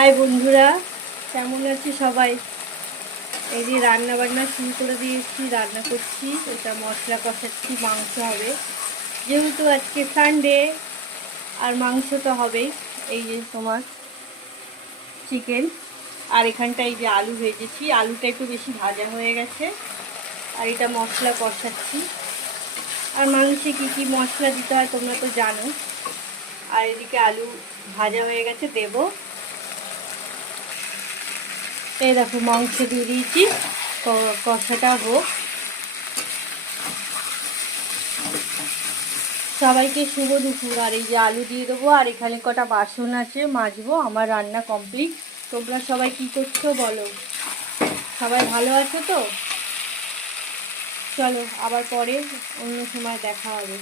High বন্ধুরা, কেমন আছে সবাই? এই যে রান্না বান্না শুরু করে দিয়েছি, রান্না করছি। এটা মশলা কষাচ্ছি, মাংস হবে যেহেতু আজকে সানডে, আর মাংস তো হবেই। এই যে তোমার চিকেন, আর এখানটা এই যে আলু ভেজেছি, আলুটা একটু বেশি ভাজা হয়ে গেছে। আর এটা মশলা কষাচ্ছি। আর মাংসে কী কী মশলা দিতে হয় তোমরা তো জানো। আর এদিকে আলু ভাজা হয়ে গেছে, দেবো। এই দেখো মাংস দিয়ে দিয়েছি, কষাটা হোক। সবাইকে শুভ দুপুর। আর এই যে আলু দিয়ে দেবো, আর এখানে কটা বাসন আছে মাজবো। আমার রান্না কমপ্লিট। তোমরা সবাই কি করছো বলো? সবাই ভালো আছো তো? চলো আবার পরে অন্য সময় দেখা হবে।